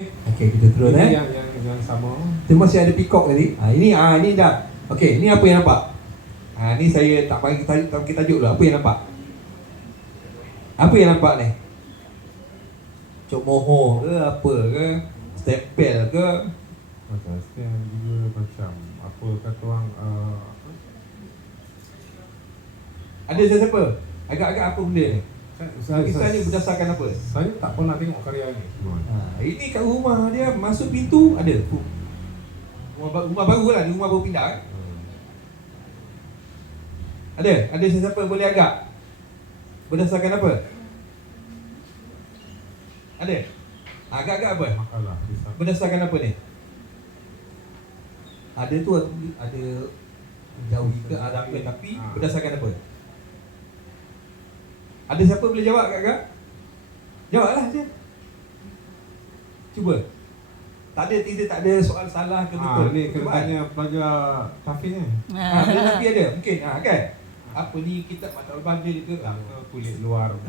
Okey, kita terus yang sama. Itu masih ada peacock tadi. Ini dah. Okey, ni apa yang nampak? Ni saya tak bagi tajuk dulu. Apa yang nampak? Apa yang nampak ni? Cok moho ke apa ke? Step bell ke? Macam stand juga macam apa kata orang Ada siapa? Agak-agak apa benda ni? Lukisan ni berdasarkan apa? Saya tak pernah tengok karya ni. Ini kat rumah dia, masuk pintu ada. Rumah baru lah, dia rumah baru pindah kan? Ada sesiapa boleh agak? Berdasarkan apa? Ada? Agak-agak apa? Makalah Berdasarkan apa ni? Ada tu, ada jauh ke ada apa, tapi berdasarkan apa? Ada siapa boleh jawab agak-agak? Jawablah je. Cuba. Tak ada soal salah ke betul. Ni kena tanya pelajar Tafiq ni. Tapi ada mungkin kan. Apa ni kitab Matal Badil ke? Kulit luar apa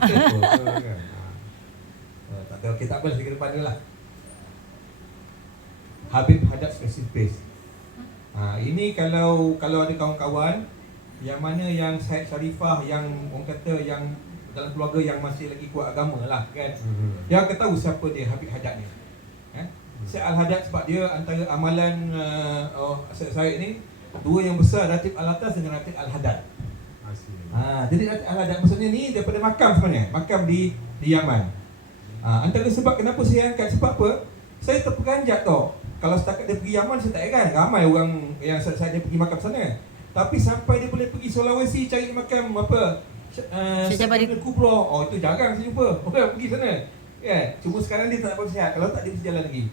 kan. Tak tahu. Okey, tak apa, kita depan dia lah. Habib Hadad Special Space. Ini kalau ada kawan-kawan yang mana yang Syed Sharifah, yang orang kata yang dalam keluarga yang masih lagi kuat agama lah kan. Dia akan tahu siapa dia Habib Hadad ni. Syed Al-Hadad sebab dia antara amalan Syed ni dua yang besar, Ratib Al-Atas dengan Ratib Al-Hadad. Jadi Ratib Al-Hadad maksudnya ni daripada makam sebenarnya, makam di Yaman. Antara sebab kenapa saya angkat, sebab apa? Saya terperanjat tau. Kalau setakat dia pergi Yaman, saya tak heran ramai orang yang saya dia pergi makam sana. Tapi sampai dia boleh pergi Sulawesi cari makam apa? Syed Kubra. Itu jarang saya jumpa orang pergi sana. Cuma sekarang dia tak dapat sihat. Kalau tak dia mesti jalan lagi.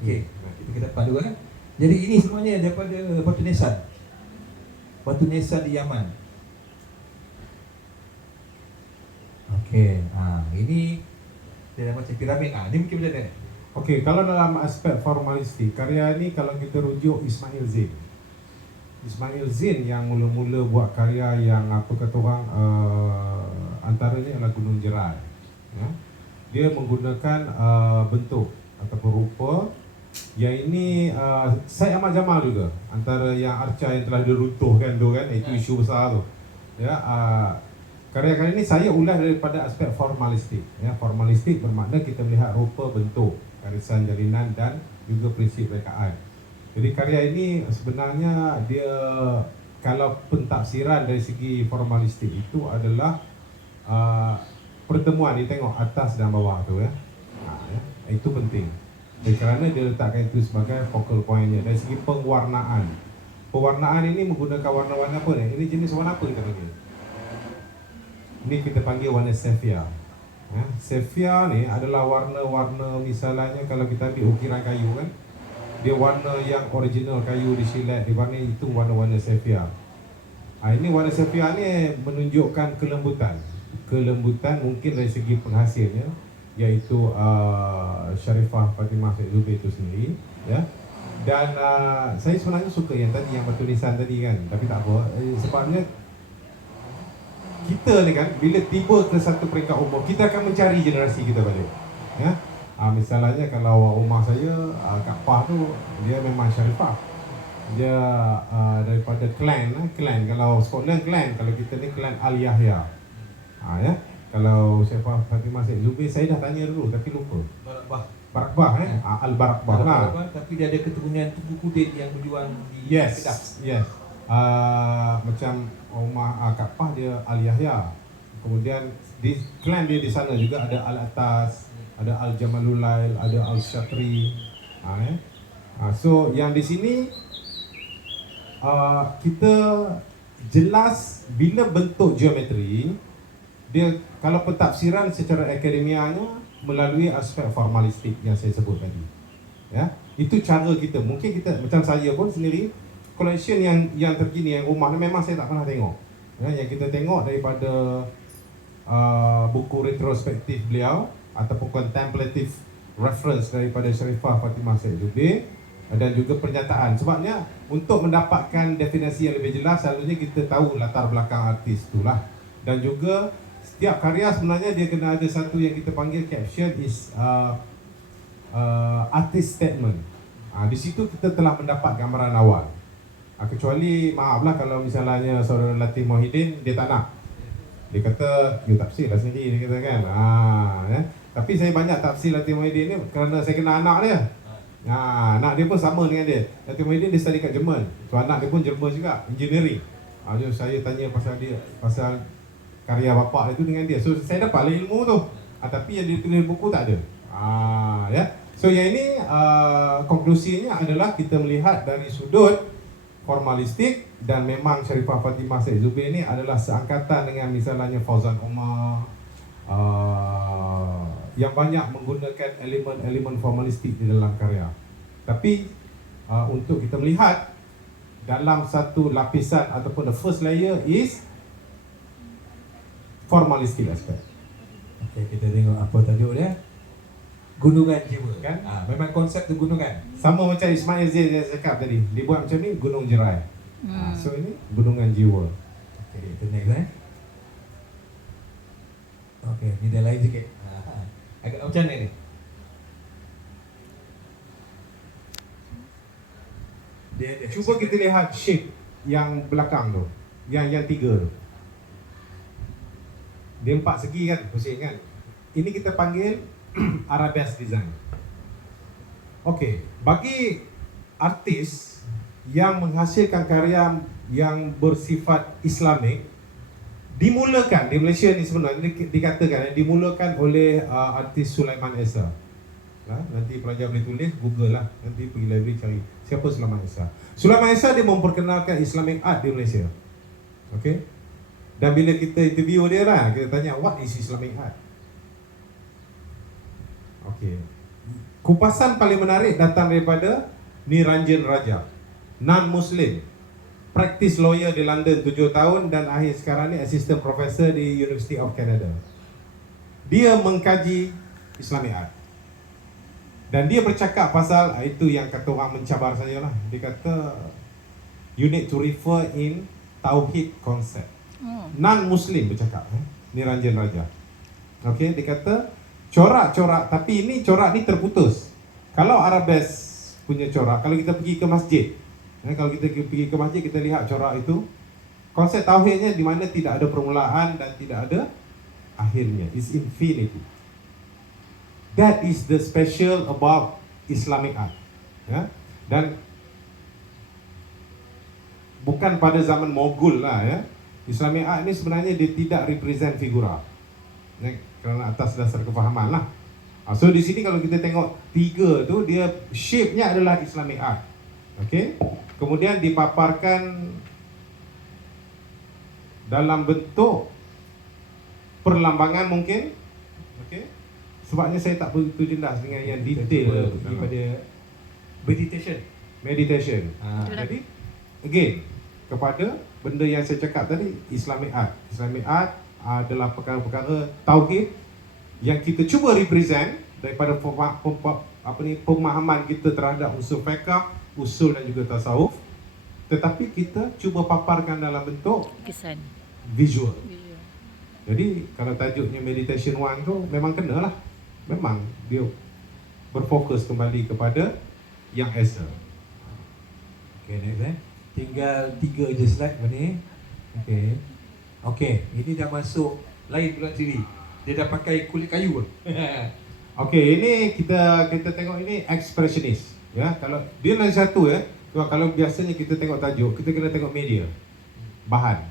Okey. Kita depan dulu kan. Jadi ini semuanya daripada Batu Nisan. Batu Nisan di Yaman. Okey. Ini dia macam piramid. Ni mungkin macam mana? Okey, kalau dalam aspek formalistik, karya ni kalau kita rujuk Ismail Zain. Ismail Zain yang mula-mula buat karya yang apa kata orang antaranya adalah Gunung Jerai. Dia menggunakan bentuk ataupun rupa yang ini Syed Ahmad Jamal juga, antara yang arca yang telah diruntuhkan tu kan, itu isu besar tu. Karya-karya ini saya ulas daripada aspek formalistik. Formalistik bermakna kita melihat rupa, bentuk, garisan jalinan dan juga prinsip rekaan. Jadi karya ini sebenarnya dia kalau pentafsiran dari segi formalistik itu adalah pertemuan, dia tengok atas dan bawah tu itu penting. Kerana dia letakkan itu sebagai focal pointnya. Dari segi pewarnaan. Pewarnaan ini menggunakan warna-warna apa ni? Ini jenis warna apa kita panggil? Ini kita panggil warna sepia. Sepia ni adalah warna-warna, misalnya kalau kita ambil ukiran kayu kan, dia warna yang original kayu disilat di warna itu warna-warna sepia. Ini warna sepia ni menunjukkan kelembutan. Kelembutan mungkin dari segi penghasilnya, iaitu Sharifah Fatimah Syed Zubir itu sendiri, Dan saya sebenarnya suka yang tadi, yang Batu Nisan tadi kan, tapi tak apa, sebabnya kita ni kan, bila tiba ke satu peringkat umur, kita akan mencari generasi kita balik. Misalnya kalau rumah saya, Kak Pah tu, dia memang Sharifah. Dia daripada klan. Kalau Scotland klan, kalau kita ni klan Al-Yahya. Kalau Sharifah Fatimah Syed Zubir, saya dah tanya dulu tapi lupa. Barakbah Al-Barakbah lah. Tapi dia ada keturunan Tugu Kudin yang berjuang di Kedah. Yes. Macam rumah Kak Pah dia Al-Yahya. Kemudian di klan dia di sana juga ada Al-Atas, ada Al-Jamalulail, ada Al-Syatri. So yang di sini kita jelas bila bentuk geometri dia, kalau pentafsiran secara akademianya melalui aspek formalistik yang saya sebut tadi. Itu cara kita. Mungkin kita macam saya pun sendiri, collection yang terkini, yang rumah ni memang saya tak pernah tengok. Yang kita tengok daripada buku retrospektif beliau ataupun contemplative reference daripada Sharifah Fatimah Syed Zubir, dan juga pernyataan. Sebabnya untuk mendapatkan definisi yang lebih jelas, selalunya kita tahu latar belakang artis itulah. Dan juga setiap karya sebenarnya dia kena ada satu yang kita panggil caption is artist statement. Di situ kita telah mendapat gambaran awal. Kecuali maaflah kalau misalnya saudara Latif Muhyiddin dia tak nak. Dia kata, you tafsir lah sendiri, dia kata kan. Tapi saya banyak tafsir Latif Muhyiddin ni kerana saya kenal anak dia. Anak dia pun sama dengan dia. Latif Muhyiddin dia study kat Jerman. So anak dia pun Jerman juga, engineering. So saya tanya pasal dia, pasal karya bapak itu dengan dia. So saya dapat lah ilmu tu. Tapi yang dia tulis buku tak ada. Ya. So yang ini konklusinya adalah kita melihat dari sudut formalistik dan memang Sharifah Fatimah Said Zubir ni adalah seangkatan dengan misalnya Fauzan Omar yang banyak menggunakan elemen-elemen formalistik di dalam karya. Tapi untuk kita melihat dalam satu lapisan ataupun the first layer is formalistic aspect. Okay, kita tengok apa tajuk dia. Gunungan Jiwa Kan? Memang konsep tu gunungan. Sama macam Ismail Zain yang saya cakap tadi. Dia buat macam ni, Gunung Jerai. So ini Gunungan Jiwa. Okay, kita next Okay, ni dah lain sikit. Agak macam ni. Dia Cuba kita lihat shape yang belakang tu. Yang tiga tu. Dia 4 segi kan, pusing kan. Ini kita panggil Arabesque design. Okey, bagi artis yang menghasilkan karya yang bersifat Islamik, dimulakan di Malaysia ni sebenarnya dikatakan dimulakan oleh artis Sulaiman Esa. Nanti pelajar boleh tulis, Google lah. Nanti pergi library cari siapa Sulaiman Esa. Sulaiman Esa dia memperkenalkan Islamic art di Malaysia. Okey. Dan bila kita interview dia lah, kita tanya what is Islamic art? Okey. Kupasan paling menarik datang daripada Niranjan Raja, non-Muslim, practice lawyer di London 7 tahun dan akhir sekarang ni assistant professor di University of Canada. Dia mengkaji Islamic art. Dan dia bercakap pasal itu yang kata orang mencabar saya lah. Dia kata you need to refer in Tauhid concept. Non-Muslim bercakap, Niranjan Raja. Okey, dia kata corak-corak, tapi ini corak ni terputus. Kalau Arabesque punya corak, kalau kita pergi ke masjid, kalau kita pergi ke masjid, kita lihat corak itu, konsep tauhidnya di mana tidak ada permulaan dan tidak ada akhirnya. It's infinity. That is the special about Islamic art. Dan bukan pada zaman Mogul lah ya. Islamic art ni sebenarnya dia tidak represent figura. Kerana atas dasar kefahaman lah. So di sini kalau kita tengok tiga tu, dia shape-nya adalah Islamic art. Okay. Kemudian dipaparkan dalam bentuk perlambangan mungkin. Okay. Sebabnya saya tak begitu jelas dengan yang detail daripada meditation. Jadi again, kepada benda yang saya cakap tadi, Islamic art. Islamic art adalah perkara-perkara tauhid yang kita cuba represent daripada pemahaman kita terhadap usul fiqh, usul dan juga tasawuf, tetapi kita cuba paparkan dalam bentuk kesan visual. Jadi kalau tajuknya meditation one tu memang kenalah. Memang dia berfokus kembali kepada yang esa. Okay, next tinggal 3 je slide ni. Okay, ini dah masuk lain pula sini. Dia dah pakai kulit kayu pun. Okey, ini kita tengok ini expressionist. Ya, kalau dia lagi satu ya. Kalau biasanya kita tengok tajuk, kita kena tengok media. Bahan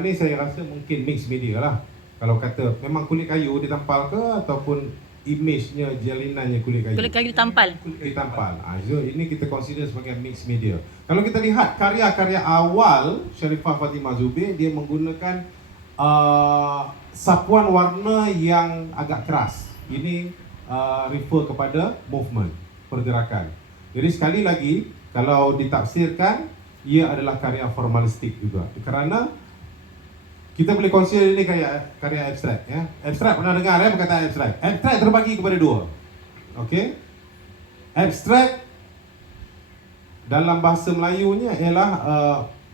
ni saya rasa mungkin mix media lah. Kalau kata memang kulit kayu ditampal ke ataupun image-nya jalinannya kulit kayu. Kulit kayu ditampal. So ini kita consider sebagai mix media. Kalau kita lihat karya-karya awal Sharifah Fatimah Zubir, dia menggunakan sapuan warna yang agak keras. Ini refer kepada movement, pergerakan. Jadi sekali lagi, kalau ditafsirkan, ia adalah karya formalistik juga. Kerana kita boleh consider ini karya abstrak. Ya. Abstrak, pernah dengar perkataan abstrak? Abstrak terbagi kepada dua. Okey. Abstrak dalam bahasa Melayunya ialah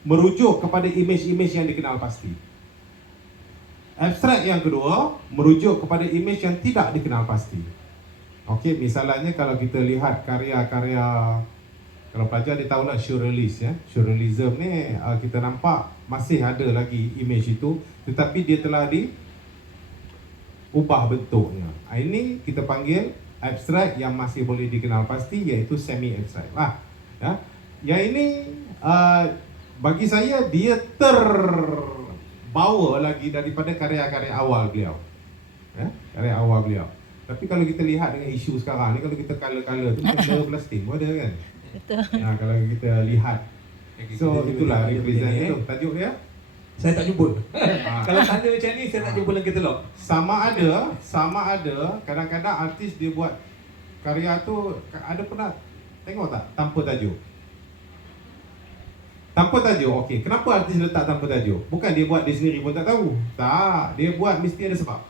merujuk kepada imej-imej yang dikenal pasti. Abstrak yang kedua merujuk kepada imej yang tidak dikenal pasti. Okey, misalnya kalau kita lihat karya-karya, kalau pelajar dia tahulah surrealist ya. Surrealism ni kita nampak masih ada lagi image itu, tetapi dia telah diubah bentuknya. Ini kita panggil abstrak yang masih boleh dikenal pasti, iaitu semi abstrak. Ya. Yang ini bagi saya dia terbawa lagi daripada karya-karya awal beliau. Ya, karya awal beliau. Tapi kalau kita lihat dengan isu sekarang ni, kalau kita color-color tu macam plastik pun ada kan. Betul. Kalau kita lihat. So itulah represent itu tajuk dia. Saya tak jumpa. Kalau tanda macam ni saya tak jumpa dalam katalog. Sama ada kadang-kadang artis dia buat karya tu, ada pernah tengok tak tanpa tajuk? Tanpa tajuk, okey. Kenapa artis letak tanpa tajuk? Bukan dia buat dia sendiri pun tak tahu. Tak, dia buat mesti ada sebab.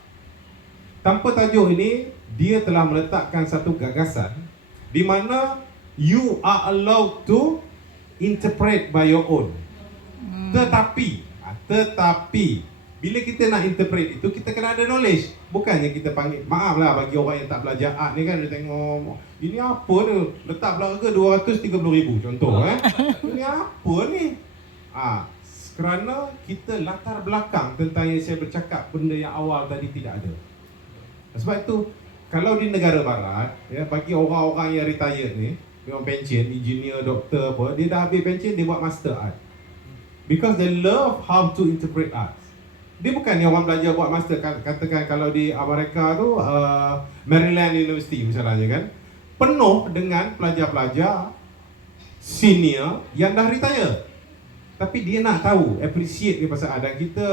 Tanpa tajuk ini, dia telah meletakkan satu gagasan di mana you are allowed to interpret by your own. Tetapi bila kita nak interpret itu, kita kena ada knowledge. Bukannya kita panggil, maaf lah bagi orang yang tak belajar art ni kan, dia tengok ini apa tu, letak belaka 230,000 contoh ini apa ni? Kerana kita latar belakang tentang yang saya bercakap, benda yang awal tadi tidak ada. Sebab itu kalau di negara barat ya, bagi orang-orang yang retired ni, yang pension, engineer, doktor apa, dia dah habis pension, dia buat master art. Because they love how to interpret art. Dia bukan yang orang belajar buat master. Katakan kalau di Amerika tu Maryland University misalnya kan, penuh dengan pelajar-pelajar senior yang dah retire. Tapi dia nak tahu, appreciate dia pasal art. Dan kita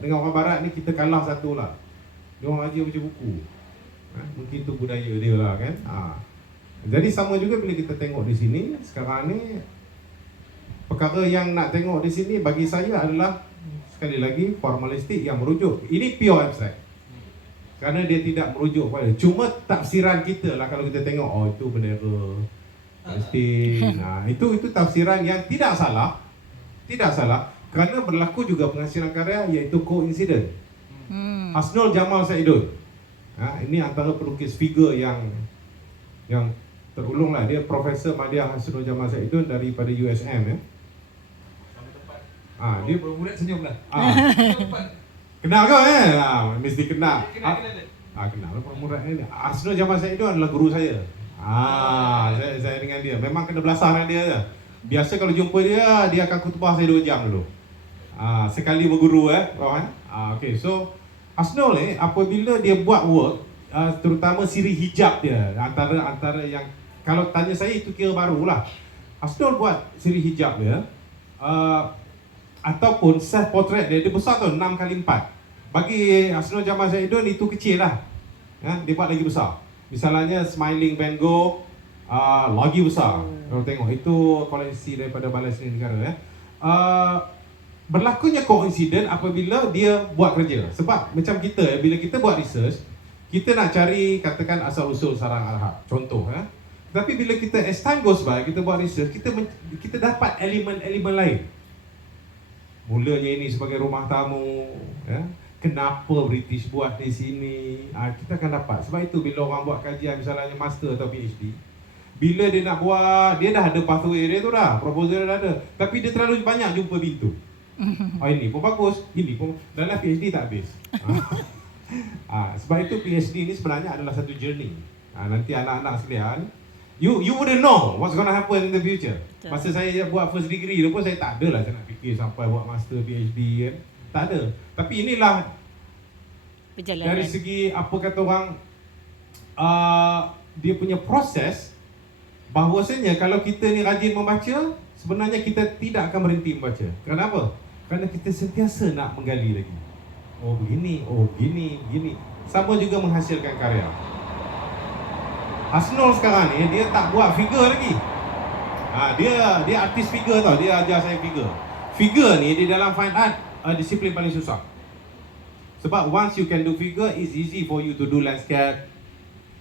dengan orang barat ni, kita kalah satu lah. Dia orang ajar baca buku. Mungkin tu budaya dia lah kan. Jadi sama juga bila kita tengok di sini sekarang ni, perkara yang nak tengok di sini bagi saya adalah sekali lagi formalistik yang merujuk. Ini pure abstract. Kerana dia tidak merujuk pada, cuma tafsiran kita lah kalau kita tengok, oh itu bendera Palestin. Itu tafsiran yang tidak salah. Tidak salah. Kerana berlaku juga penghasilan karya, iaitu coincident. Hasnul Jamal Saidun. Ini antara pelukis figure yang terulung lah. Dia Profesor Madya Hasnul Jamal Saidun daripada USM ya. Dia murid senyum lah. Kenal kau mesti kenal. Kenal lah murid ni. Hasnul Jamal Saidun adalah guru saya. Saya dengan dia. Memang kena belasah dengan dia je. Biasa kalau jumpa dia, dia akan khutbah saya 2 jam dulu. Sekali berguru okay, so Hasnul ni apabila dia buat work, terutama siri hijab dia, antara yang kalau tanya saya itu kira barulah. Hasnul buat siri hijab dia, ataupun self portrait dia besar tu 6x4. Bagi Hasnul Jamal Saidun itu kecil lah. Dia buat lagi besar. Misalnya Smiling Van Gogh, lagi besar. Kalau tengok itu koleksi daripada Balai Seni Negara berlakunya coincident apabila dia buat kerja. Sebab macam kita bila kita buat research, kita nak cari katakan asal usul sarang al-haq, contoh tapi bila kita as time goes by, kita buat research, kita dapat elemen-elemen lain. Mulanya ini sebagai rumah tamu kenapa British buat di sini, kita akan dapat. Sebab itu bila orang buat kajian misalnya master atau PhD, bila dia nak buat, dia dah ada pathway dia tu dah, proposal dia dah ada, tapi dia terlalu banyak jumpa pintu. Ini pun bagus, ini pun, dalam PhD tak habis. Sebab itu PhD ni sebenarnya adalah satu journey. Nanti anak-anak sekalian, you wouldn't know what's gonna happen in the future. Masa saya buat first degree tu pun saya tak ada lah saya nak fikir sampai buat master PhD kan. Tak ada. Tapi inilah perjalanan. Dari segi apa kata orang, dia punya proses, bahawasanya kalau kita ni rajin membaca, sebenarnya kita tidak akan berhenti membaca. Kenapa? Kerana kita sentiasa nak menggali lagi. Oh begini, begini. Sama juga menghasilkan karya. Hasnul sekarang ni dia tak buat figure lagi. Dia artis figure tau. Dia ajar saya figure. Figure ni di dalam fine art disiplin paling susah. Sebab once you can do figure, it's easy for you to do landscape.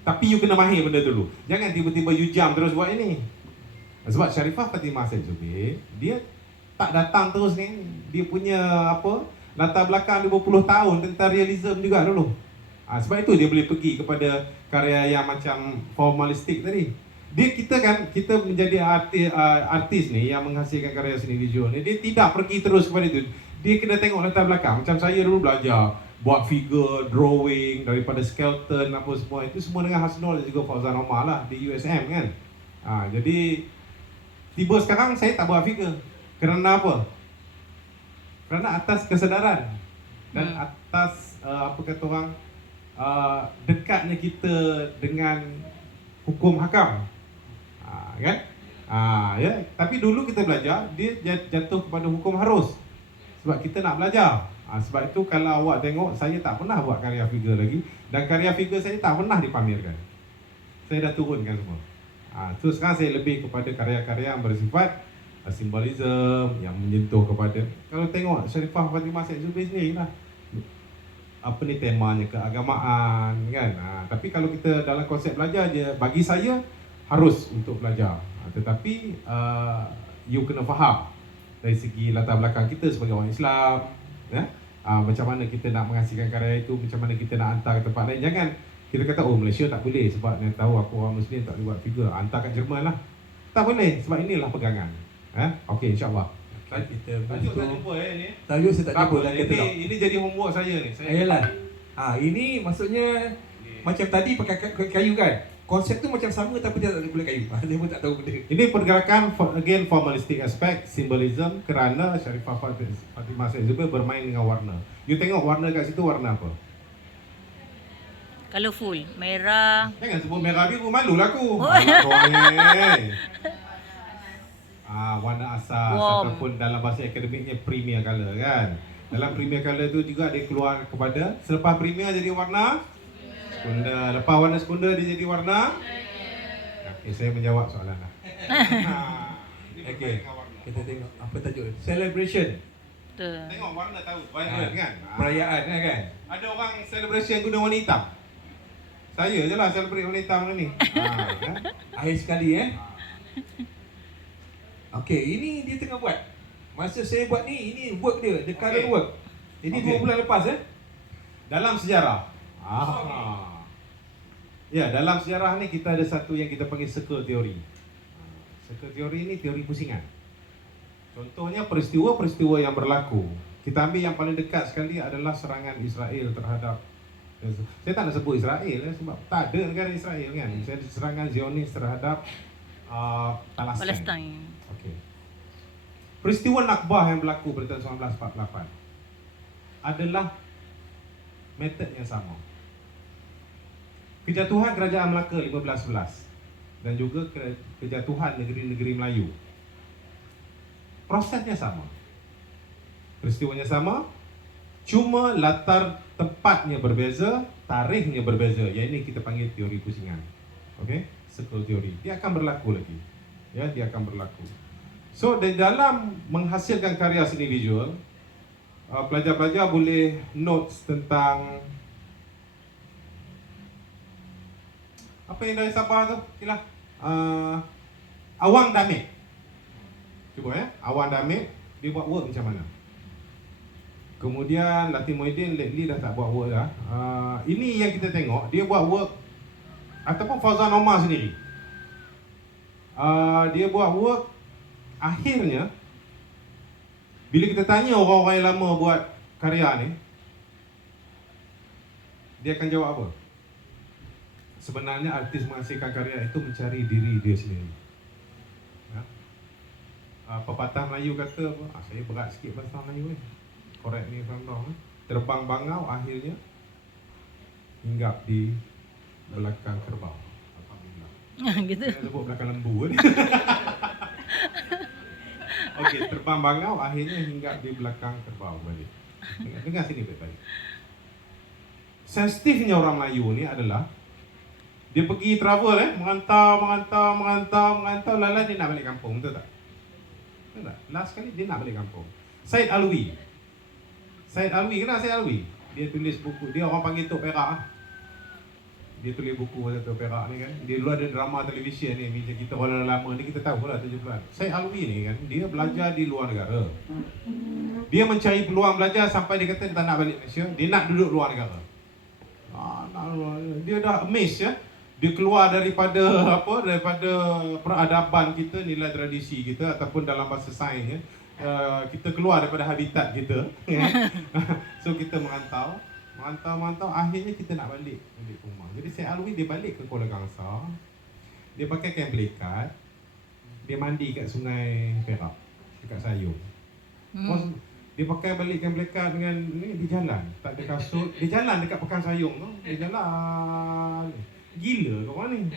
Tapi you kena mahir benda dulu. Jangan tiba-tiba you jump terus buat ini. Sebab Sharifah Fatimah Said Zubir, dia tak datang terus ni. Dia punya latar belakang 20 tahun tentang realism juga dulu. Sebab itu dia boleh pergi kepada karya yang macam formalistik tadi. Kita menjadi artis ni yang menghasilkan karya seni visual ni, dia tidak pergi terus kepada itu. Dia kena tengok latar belakang. Macam saya dulu belajar buat figure, drawing daripada skeleton apa semua, itu semua dengan Hasnul dan juga Fauzan Omar lah di USM kan. Jadi tiba sekarang saya tak buat figure. Kerana apa? Kerana atas kesedaran dan atas apa kata orang, dekatnya kita dengan hukum hakam, kan? Ya. Tapi dulu kita belajar dia jatuh kepada hukum harus, sebab kita nak belajar. Sebab itu kalau awak tengok, saya tak pernah buat karya figure lagi, dan karya figure saya tak pernah dipamerkan. Saya dah turunkan semua. So sekarang saya lebih kepada karya-karya yang bersifat simbolism, yang menyentuh kepada, kalau tengok Sharifah Fatimah Said Zubir sendiri lah, apa ni temanya keagamaan kan. Tapi kalau kita dalam konsep belajar je, bagi saya harus untuk belajar. Tetapi you kena faham dari segi latar belakang kita sebagai orang Islam, ya? Macam mana kita nak menghasilkan karya itu, macam mana kita nak hantar ke tempat lain. Jangan kita kata, oh Malaysia tak boleh sebab dia tahu aku orang Muslim tak boleh buat figure, hantar kat Jerman lah. Tak boleh, sebab inilah pegangan. Okey, insyaAllah. Kita Tajuk tak jumpa ni. Tajuk saya tak jumpa dah kata tau. Ini jadi homework saya ni. Ayalah. Ini maksudnya macam tadi pakai kayu kan. Konsep tu macam sama tapi dia tak ada kulit kayu. Dia pun tak tahu benda. Ini pergerakan again formalistic aspect, symbolism, kerana Sharifah Fatimah Said Zubir bermain dengan warna. You tengok warna kat situ, warna apa? Colourful, merah. Jangan sebut merah biru, malulah aku. Warna asas ataupun dalam bahasa akademiknya premier colour kan. Dalam premier colour tu juga dia keluar kepada, selepas premier jadi warna sekunda, lepas warna sekunda dia jadi warna. Okey, saya menjawab soalan lah. Okey, kita tengok apa tajuk. Celebration. Betul. Tengok warna tahu, vibrant kan. Perayaan kan. Ada orang celebration guna warna hitam. Saya je lah celebrate warna hitam ni. Akhir sekali Okey, ini dia tengah buat. Masa saya buat ni, ini work dia, the current work. Ini 2 bulan lepas Dalam sejarah. Ya, dalam sejarah ni kita ada satu yang kita panggil circle theory. Circle theory ni teori pusingan. Contohnya peristiwa-peristiwa yang berlaku. Kita ambil yang paling dekat sekali adalah serangan Israel terhadap, saya tak nak sebut Israel sebab tak ada negara Israel kan. Saya serangan Zionis terhadap Palestin. Okey. Peristiwa Nakbah yang berlaku pada tahun 1948 adalah metod yang sama. Kejatuhan Kerajaan Melaka 1511 dan juga kejatuhan negeri-negeri Melayu. Prosesnya sama. Peristiwanya sama, cuma latar tempatnya berbeza, tarikhnya berbeza. Yang ini kita panggil teori pusingan. Okey? Circle theory. Dia akan berlaku lagi. Ya, dia akan berlaku. So, di dalam menghasilkan karya seni visual, pelajar-pelajar boleh notes tentang apa yang dari Sabah tu? Okeylah. Awang Damit. Cuba Awang Damit, dia buat work macam mana? Kemudian Latif Muhyiddin lately dah tak buat work dah. Ini yang kita tengok, dia buat work, ataupun Fauzan Omar sendiri. Dia buat work, akhirnya bila kita tanya orang-orang yang lama buat karya ni, dia akan jawab apa? Sebenarnya artis menghasilkan karya itu mencari diri dia sendiri. Pepatah Melayu kata apa? Saya berat sikit bahasa Melayu ni. Correct me if I'm wrong. Terbang bangau akhirnya hinggap di belakang kerbau. Alhamdulillah. Gitu. Saya sebut belakang lembu ni. Okey, terbang bangau akhirnya hinggap di belakang kerbau balik. Dengar sini baik-baik. Sensitifnya orang Melayu ni adalah dia pergi travel mengantau, lala dia nak balik kampung, betul tak? Betul tak? Last kali dia nak balik kampung. Said Alwi, kenal Said Alwi? Dia tulis buku, dia orang panggil Tok Perak. Dia tulis buku pasal Tok Perak ni kan. Dia dulu ada drama televisyen ni, macam kita orang lama ni kita tahu lah 70-an. Said Alwi ni kan, dia belajar di luar negara. Dia mencari peluang belajar sampai dia kata dia tak nak balik Malaysia, dia nak duduk luar negara. Dia dah amazed ya. Dia keluar daripada daripada peradaban kita, nilai tradisi kita, ataupun dalam bahasa sains ya, kita keluar daripada habitat kita. So kita merantau, akhirnya kita nak balik ke rumah. Jadi Syed Alwi dia balik ke Kuala Kangsar. Dia pakai kain pelikat. Dia mandi kat Sungai Perak dekat Sayung. Dia pakai balik kain pelikat dengan ni, dia jalan, tak ada kasut. Dia jalan dekat Pekan Sayung tu. Dia jalan. Gila kau orang ni.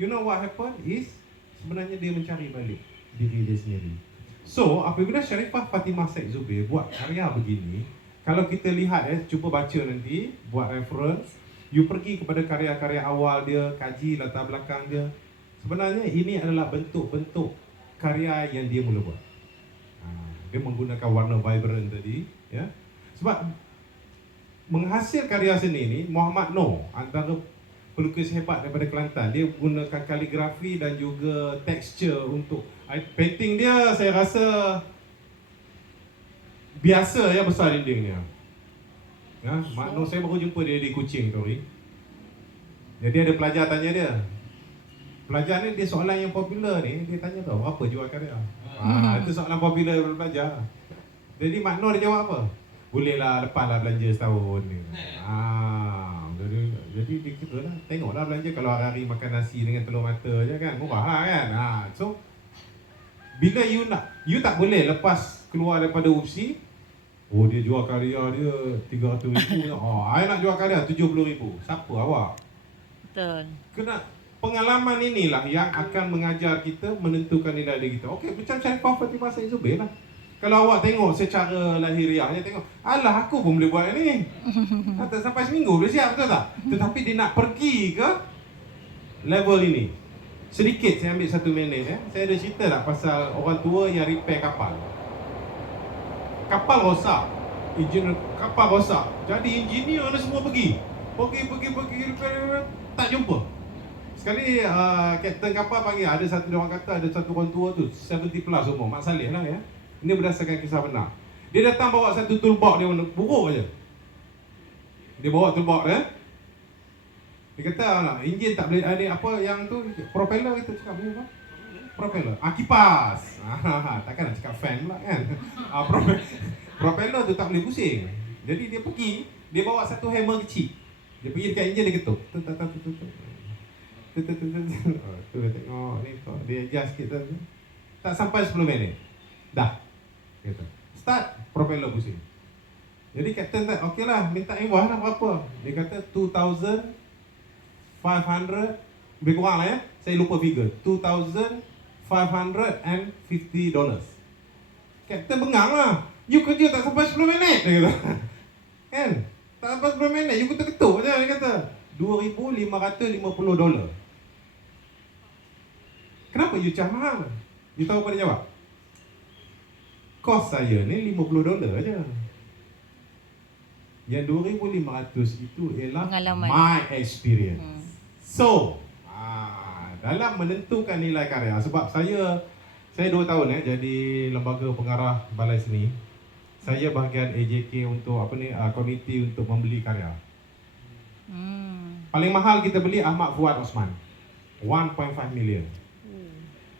You know what happened is sebenarnya dia mencari balik diri dia sendiri. So apabila Sharifah Fatimah Said Zubir buat karya begini, kalau kita lihat cuba baca nanti, buat reference, you pergi kepada karya-karya awal dia, kaji latar belakang dia. Sebenarnya ini adalah bentuk-bentuk karya yang dia mula buat. Dia menggunakan warna vibrant tadi, ya. Sebab menghasil karya seni ni, Muhammad Noor antara pelukis hebat daripada Kelantan. Dia gunakan kaligrafi dan juga tekstur untuk painting dia. Saya rasa biasa ya, besar dindingnya. Ya, Mak Noor saya baru jumpa dia di Kuching tu. Jadi ada pelajar tanya dia. Pelajar ni dia soalan yang popular ni, dia tanya tau, apa jual karya? Itu soalan popular daripada pelajar. Jadi Mak Noor dia jawab apa? Bolehlah, lepaslah belanja setahun ni. Jadi dia kata lah, tengoklah belanja kalau hari-hari makan nasi dengan telur mata je kan, murah lah kan. So bila you tak boleh lepas keluar daripada UPSI, dia jual karya dia 300,000. I nak jual karya 70,000. Siapa awak? Betul. Kena pengalaman inilah yang akan mengajar kita menentukan nilai diri kita. Okey, macam Sharifah Fatimah Said Zubir lah. Kalau awak tengok secara lahiriahnya, tengok, alah aku pun boleh buat ni. Tak sampai seminggu boleh siap, betul tak? Tetapi dia nak pergi ke level ini. Sedikit saya ambil 1 minit ya. Saya ada cerita tak pasal orang tua yang repair kapal. Kapal rosak. Engineer kapal rosak. Jadi engineer ni semua pergi repair, tak jumpa. Sekali kapten kapal panggil, ada satu orang kata ada satu orang tua tu 70 plus umur, Mak Saleh lah ya. Ini berdasarkan kisah benar. Dia datang bawa satu toolbox dia buruk aja. Dia bawa toolbox dia. Dia kata, enjin tak boleh ada apa yang tu, propeller kita cakap boleh apa? Propeller. Kipas. Takkan nak cakap fan pula kan. Propeller tu tak boleh pusing. Jadi dia pergi, dia bawa satu hammer kecil. Dia pergi dekat enjin, dia ketuk. Tu tengok ni, dia adjust sikit tu. Tak sampai 10 minit. Dah. Kata. Start, propeller pusing. Jadi kapten tak, okey lah, minta invoice lah berapa. Dia kata 2,500, lebih kurang lah ya. Saya lupa figure. $2,550. Kapten bengang lah. You kerja tak sampai 10 minit. Dia kata. Kan? Tak sampai 10 minit, you ketuk-ketuk je. Dia kata. $2,550. Kenapa you charge mahal? You tahu apa dia jawab? Kos saya ni $50 aja. Yang 2,500 itu ialah pengalaman. My experience. So, dalam menentukan nilai karya, sebab saya 2 tahun jadi lembaga pengarah Balai Seni. Saya bahagian AJK untuk komiti untuk membeli karya. Paling mahal kita beli Ahmad Fuad Osman, 1.5 million.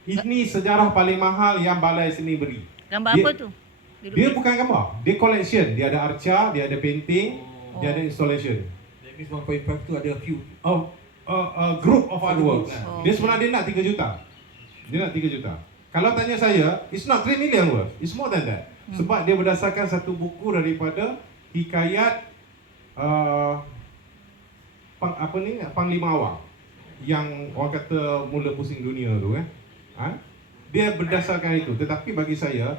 Ini sejarah paling mahal yang Balai Seni beri. Gambar apa tu? Dia bukan gambar, dia collection. Dia ada arca, dia ada painting, dia ada installation. That means 1.5 tu ada few. A group of artworks. Dia sebenarnya nak 3 juta. Dia nak 3 juta. Kalau tanya saya, it's not 3 million worth. It's more than that. Sebab dia berdasarkan satu buku daripada hikayat Panglima Awang yang orang kata mula pusing dunia tu Dia berdasarkan itu. Tetapi bagi saya,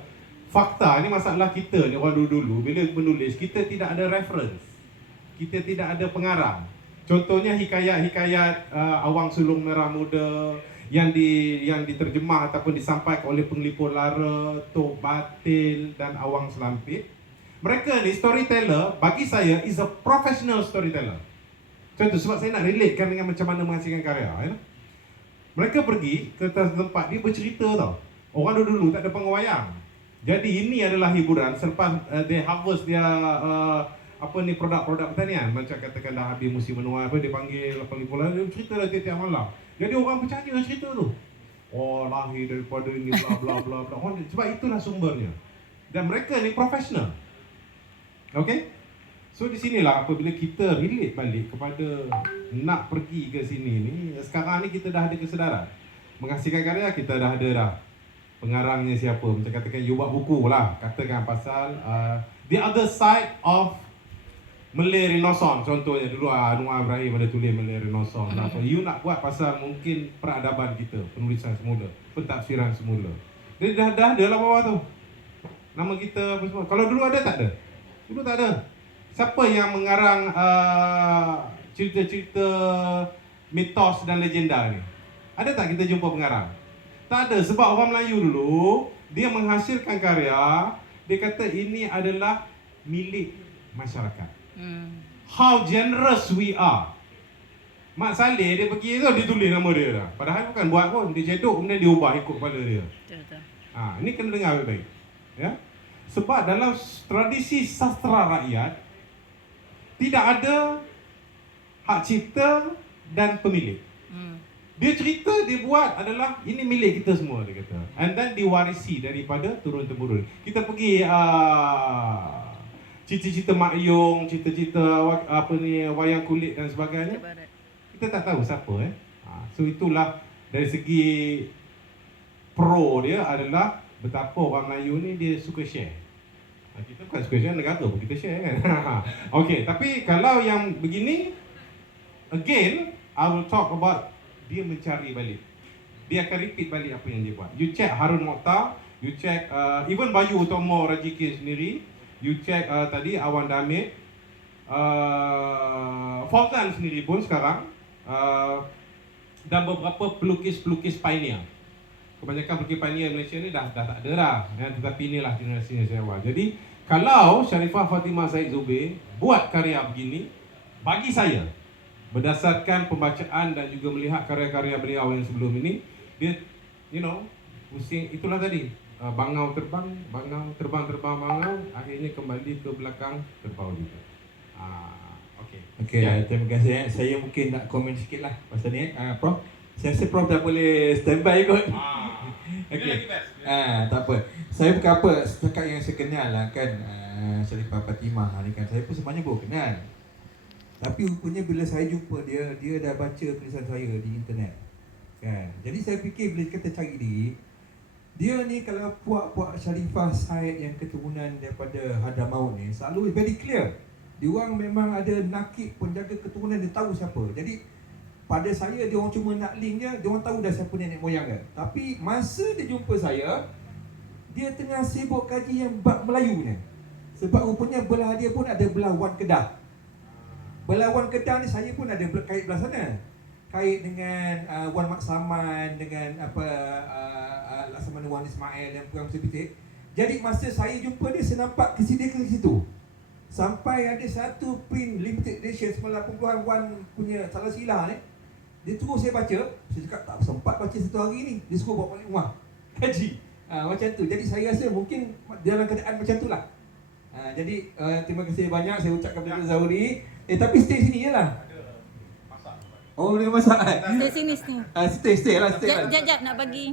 fakta ni masalah kita ni orang dulu-dulu bila menulis, kita tidak ada reference. Kita tidak ada pengarang. Contohnya hikayat-hikayat Awang Sulung Merah Muda yang diterjemah ataupun disampaikan oleh Penglipur Lara, Tok Batil dan Awang Selampit. Mereka ni storyteller, bagi saya is a professional storyteller. Contoh, sebab saya nak relatekan dengan macam mana menghasilkan karya. Mereka pergi ke tempat dia bercerita tau. Orang dulu tak ada pengwayang. Jadi ini adalah hiburan selepas they harvest dia apa ni produk-produk pertanian. Macam katakan dah habis musim menuai apa, dia panggil pelipur dia cerita lah tiap-tiap malam. Jadi orang percaya cerita tu. Oh, lahir daripada ni bla bla bla bla. Oh, sebab itulah sumbernya. Dan mereka ni profesional. Okay? So di sinilah apabila kita relate balik kepada nak pergi ke sini ni, sekarang ni kita dah ada kesedaran. Menghasilkan karya kita dah ada dah. Pengarangnya siapa? Macam katakan you buat buku lah, katakan pasal the other side of Malay Renaissance contohnya. Dulu Anwar Ibrahim ada tulis Malay Renaissance lah. So you nak buat pasal mungkin peradaban kita, penulisan semula, pentafsiran semula. Dia dah ada lah bawah tu. Nama kita apa semua. Kalau dulu ada tak ada? Dulu tak ada. Siapa yang mengarang cerita-cerita mitos dan legenda ni? Ada tak kita jumpa pengarang? Tak ada, sebab orang Melayu dulu dia menghasilkan karya, dia kata ini adalah milik masyarakat. How generous we are. Mak Saleh dia pergi tu, dia tulis nama dia dah. Padahal bukan buat pun, dia cedok kemudian dia ubah ikut kepala dia. Betul. Ini kena dengar baik-baik. Ya? Sebab dalam tradisi sastra rakyat tidak ada hak cipta dan pemilik. Dia cerita, dia buat adalah ini milik kita semua, dia kata. And then diwarisi daripada turun-temurun. Kita pergi cerita-cerita Mak Yong, cerita-cerita apa ni, wayang kulit dan sebagainya. Kita tak tahu siapa So itulah dari segi pro dia adalah betapa orang Melayu ni dia suka share. Kita bukan suka share negara pun kita share kan. Okay, tapi kalau yang begini, again, I will talk about dia mencari balik. Dia akan repeat balik apa yang dia buat. You check Harun Mokhtar, you check even Bayu Utomo Rajikin sendiri, you check tadi Awan Damit, Fauzan sendiri pun sekarang, dan beberapa pelukis-pelukis pioneer. Kebanyakan pelukis pioneer Malaysia ni dah tak ada dah. Tetapi inilah generasi yang awal. Jadi kalau Sharifah Fatimah Said Zubir buat karya begini, bagi saya, berdasarkan pembacaan dan juga melihat karya-karya beliau yang sebelum ini, dia, pusing, itulah tadi, bangau terbang, bangau, akhirnya kembali ke belakang, terbang juga. Okey, terima kasih. Saya mungkin nak komen sikit lah pasal ni, Prof. Saya rasa Prof dah boleh standby kot. Okey. Tak apa. Saya bukan apa, setakat yang saya kenal lah kan, Sharifah Fatimah ni kan, saya pun sebenarnya baru kenal. Tapi rupanya bila saya jumpa dia dah baca tulisan saya di internet. Kan? Jadi saya fikir bila kita cari dia ni kalau puak-puak Sharifah Said yang keturunan daripada Hadramaut ni selalu very clear. Dia orang memang ada nakib penjaga keturunan, dia tahu siapa. Jadi pada saya dia orang cuma nak link je, dia orang tahu dah siapa nenek moyang kan. Tapi masa dia jumpa saya, dia tengah sibuk kaji yang bab Melayu ni. Sebab rupanya belah dia pun ada belah Wan Kedah. Belah Wan Kedah ni saya pun ada kait belah sana. Kait dengan Wan Mat Saman, dengan Laksamana Wan Ismail dan Perang Sepitik. Jadi masa saya jumpa dia, saya nampak dia ke situ. Sampai ada satu print limited edition 90-an Wan punya salah silah ni. Dia terus saya baca. Saya cakap tak sempat baca satu hari ni. Dia suruh bawa balik rumah kaji. Macam tu. Jadi saya rasa mungkin dalam keadaan macam tu lah. Jadi terima kasih banyak saya ucapkan kepada Zahuri. Tapi stay sini je lah. Oh, boleh masak. Stay sini. Stay lah. Jap nak bagi